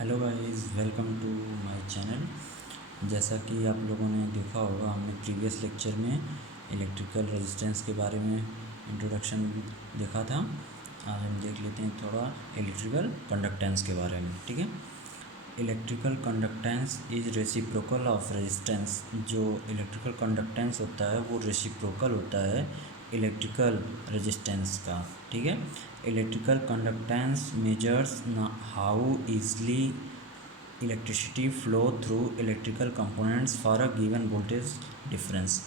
Hello guys, welcome to my channel. जैसा कि आप लोगों ने देखा होगा, हमने प्रीवियस लेक्चर में इलेक्ट्रिकल रेजिस्टेंस के बारे में इंट्रोडक्शन देखा था। आज हम देख लेते हैं थोड़ा इलेक्ट्रिकल कंडक्टेंस के बारे में। ठीक है, electrical conductance is reciprocal of resistance. जो इलेक्ट्रिकल कंडक्टेंस होता है वो रेसिप्रोकल होता है इलेक्ट्रिकल रेजिस्टेंस का। ठीक है, electrical conductance measures how easily electricity flow through electrical components for a given voltage difference.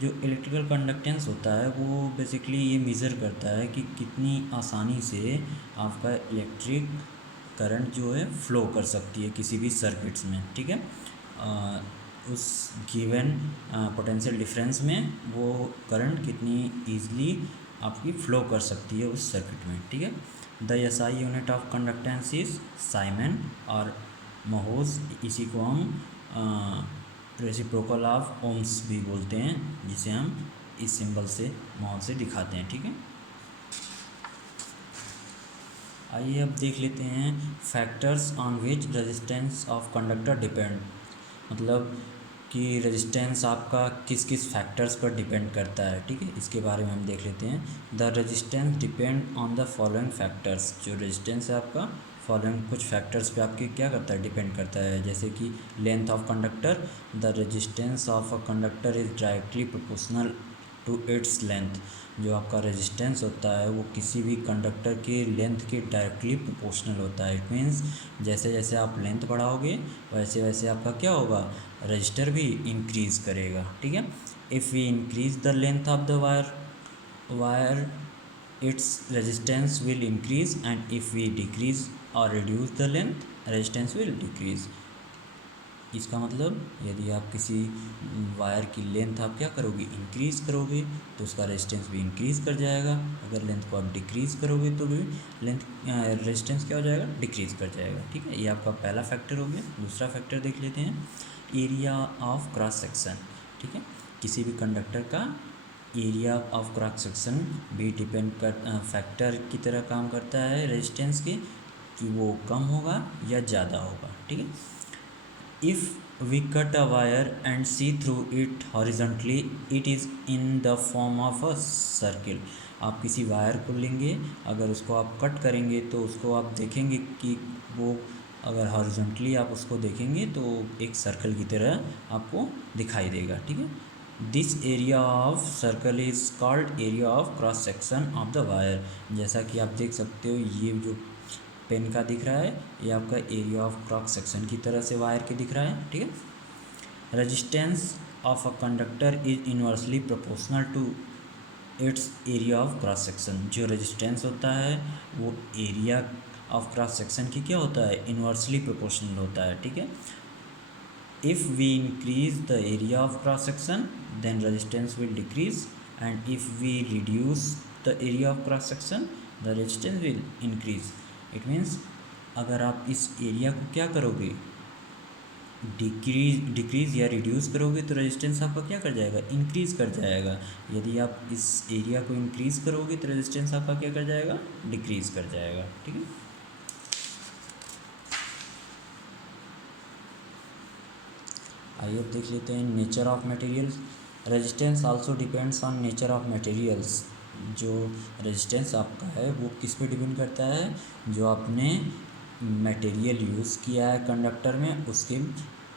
जो इलेक्ट्रिकल कंडक्टेंस होता है वो बेसिकली ये मेज़र करता है कि कितनी आसानी से आपका इलेक्ट्रिक करंट जो है फ़्लो कर सकती है किसी भी सर्किट्स में। ठीक है, उस गिवन पोटेंशियल डिफरेंस में वो करंट कितनी ईजली आपकी फ़्लो कर सकती है उस सर्किट में। ठीक है, the SI unit of conductance is Simon और महोज। इसी को हम रेसिप्रोकल ऑफ ओम्स भी बोलते हैं, जिसे हम इस सिंबल से महोज से दिखाते हैं। ठीक है, आइए अब देख लेते हैं factors on which resistance of conductor depend. मतलब कि रेजिस्टेंस आपका किस किस फैक्टर्स पर डिपेंड करता है। ठीक है, इसके बारे में हम देख लेते हैं। The resistance depend on the following factors. जो रेजिस्टेंस है आपका फॉलोइंग कुछ फैक्टर्स पे आपके क्या करता है, डिपेंड करता है। जैसे कि length of conductor, the resistance of a conductor is directly proportional to its length. जो आपका रेजिस्टेंस होता है वो किसी भी कंडक्टर के लेंथ के डायरेक्टली प्रोपोर्शनल होता है। इट मीन्स जैसे जैसे आप लेंथ बढ़ाओगे वैसे वैसे आपका क्या होगा, रजिस्टर भी इंक्रीज़ करेगा। ठीक है, if we increase the length of the wire its resistance will increase, and if we decrease or reduce the length, resistance will decrease। इसका मतलब यदि आप किसी वायर की लेंथ आप क्या करोगे, इंक्रीज़ करोगे तो उसका रेजिस्टेंस भी इंक्रीज़ कर जाएगा। अगर लेंथ को आप डिक्रीज़ करोगे तो भी लेंथ रेजिस्टेंस क्या हो जाएगा, डिक्रीज़ कर जाएगा। ठीक है, ये आपका पहला फैक्टर हो गया। दूसरा फैक्टर देख लेते हैं, एरिया ऑफ क्रॉस सेक्शन। ठीक है, किसी भी कंडक्टर का एरिया ऑफ क्रॉस सेक्शन भी डिपेंड कर फैक्टर की तरह काम करता है रेजिस्टेंस के, कि वो कम होगा या ज़्यादा होगा। ठीक है, if we cut a wire and see through it horizontally, it is in the form of a circle। आप किसी वायर को लेंगे, अगर उसको आप कट करेंगे तो उसको आप देखेंगे कि वो अगर हॉरिजॉन्टली आप उसको देखेंगे तो एक सर्कल की तरह आपको दिखाई देगा। ठीक है, this area of circle is called area of cross section of the wire. जैसा कि आप देख सकते हो, ये जो पेन का दिख रहा है ये आपका एरिया ऑफ क्रॉस सेक्शन की तरह से वायर के दिख रहा है। ठीक है, resistance of a conductor is inversely proportional to its area of cross section. जो रेजिस्टेंस होता है वो एरिया ऑफ क्रॉस सेक्शन की क्या होता है, इनवर्सली प्रोपोर्शनल होता है। ठीक है, if we increase the area of cross section then resistance will decrease, and if we reduce the area of cross section the resistance will increase. It means अगर आप इस एरिया को क्या करोगे, डिक्रीज़ या रिड्यूस करोगे तो रेजिस्टेंस आपका क्या कर जाएगा, इंक्रीज़ कर जाएगा। यदि आप इस एरिया को इंक्रीज़ करोगे तो रेजिस्टेंस आपका क्या कर जाएगा, डिक्रीज़ कर जाएगा। ठीक है, आइए अब देख लेते हैं nature of materials. Resistance also depends on nature of materials. जो रेजिस्टेंस आपका है वो किस पे डिपेंड करता है, जो आपने मटेरियल यूज़ किया है कंडक्टर में उसके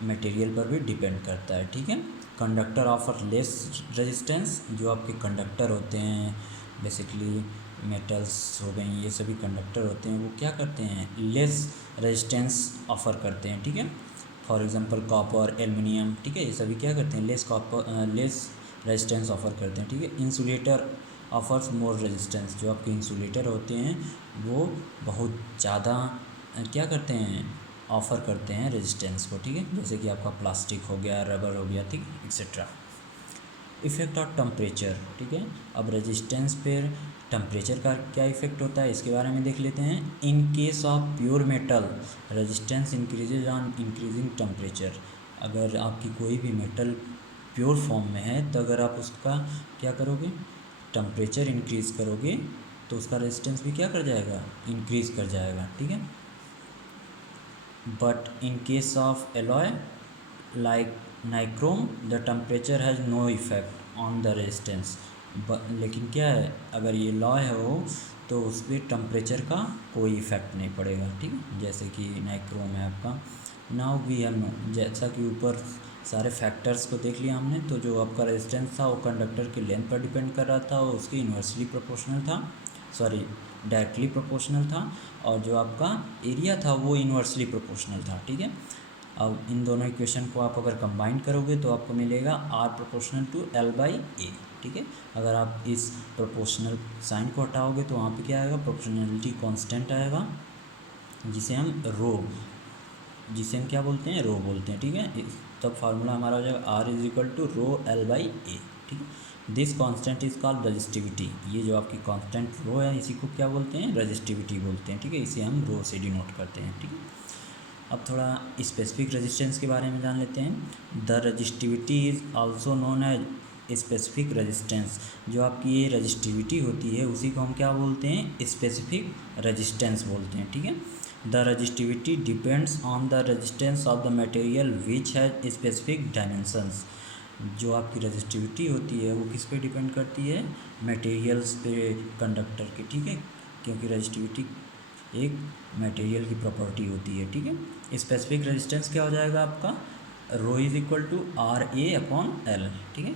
मटेरियल पर भी डिपेंड करता है। ठीक है, कंडक्टर ऑफर लेस रेजिस्टेंस। जो आपके कंडक्टर होते हैं बेसिकली मेटल्स हो गई, ये सभी कंडक्टर होते हैं, वो क्या करते हैं, लेस रेजिस्टेंस ऑफ़र करते हैं। ठीक है, फॉर एग्जांपल कॉपर, एल्युमिनियम। ठीक है, ये सभी क्या करते हैं, लेस रेजिस्टेंस ऑफ़र करते हैं। ठीक है, इंसुलेटर ऑफर्स मोर रेजिस्टेंस। जो आपके इंसुलेटर होते हैं वो बहुत ज़्यादा क्या करते हैं, ऑफ़र करते हैं रेजिस्टेंस को। ठीक है, जैसे कि आपका प्लास्टिक हो गया, रबर हो गया, ठीक एक्सेट्रा। Effect of temperature. ठीक है, अब रेजिस्टेंस पर टेम्परेचर का क्या इफ़ेक्ट होता है इसके बारे में देख लेते हैं। In case of pure metal resistance increases on increasing temperature. अगर आपकी कोई भी मेटल प्योर फॉर्म में है तो अगर आप उसका क्या करोगे, टेम्परेचर इंक्रीज़ करोगे तो उसका रेजिस्टेंस भी क्या कर जाएगा, इंक्रीज़ कर जाएगा। ठीक है, but in case of alloy like nichrome the temperature has no effect on the resistance। लेकिन क्या है, अगर ये लॉय हो तो उस पर टेम्परेचर का कोई इफ़ेक्ट नहीं पड़ेगा, ठीक है, जैसे कि नाइक्रोम है आपका। नाउ वी हैव नो, जैसा कि ऊपर सारे फैक्टर्स को देख लिया हमने, तो जो आपका रेजिस्टेंस था वो कंडक्टर की लेंथ पर डिपेंड कर रहा था और उसकी इन्वर्सली प्रोपोर्शनल था, सॉरी डायरेक्टली प्रोपोर्शनल था, और जो आपका एरिया था वो इन्वर्सली प्रोपोर्शनल था, ठीक है। अब इन दोनों इक्वेशन को आप अगर कंबाइन करोगे तो आपको मिलेगा R प्रोपोर्शनल टू L/A, ठीक है। अगर आप इस प्रोपोर्शनल साइन को हटाओगे तो वहाँ पे क्या आएगा, प्रोपोर्शनलिटी कांस्टेंट आएगा, जिसे हम क्या बोलते हैं, रो बोलते हैं, ठीक है। तब फार्मूला हमारा हो जाएगा R = ρL/A, ठीक है। This constant is called resistivity. ये जो आपकी कांस्टेंट रो है इसी को क्या बोलते हैं, रजिस्टिविटी बोलते हैं, ठीक है। इसे हम रो से डिनोट करते हैं, ठीक है। अब थोड़ा स्पेसिफिक रेजिस्टेंस के बारे में जान लेते हैं। The resistivity is also known as specific resistance. जो आपकी ये रजिस्टिविटी होती है उसी को हम क्या बोलते हैं, स्पेसिफिक रेजिस्टेंस बोलते हैं, ठीक है। The resistivity depends on the resistance of the material which has specific dimensions. जो आपकी रजिस्टिविटी होती है वो किस पे डिपेंड करती है, मटेरियल्स पे, कंडक्टर के, ठीक है, क्योंकि रजिस्टिविटी एक मटेरियल की प्रॉपर्टी होती है, ठीक है। स्पेसिफिक रेजिस्टेंस क्या हो जाएगा आपका, ρ = RA/L, ठीक है।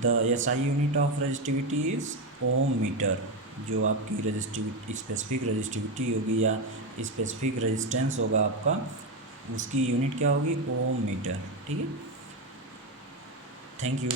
The SI unit of resistivity is ohm meter. जो आपकी रजिस्टिविटी स्पेसिफिक रजिस्टिविटी होगी या स्पेसिफिक रेजिस्टेंस होगा आपका, उसकी यूनिट क्या होगी, ओम मीटर, ठीक है। Thank you.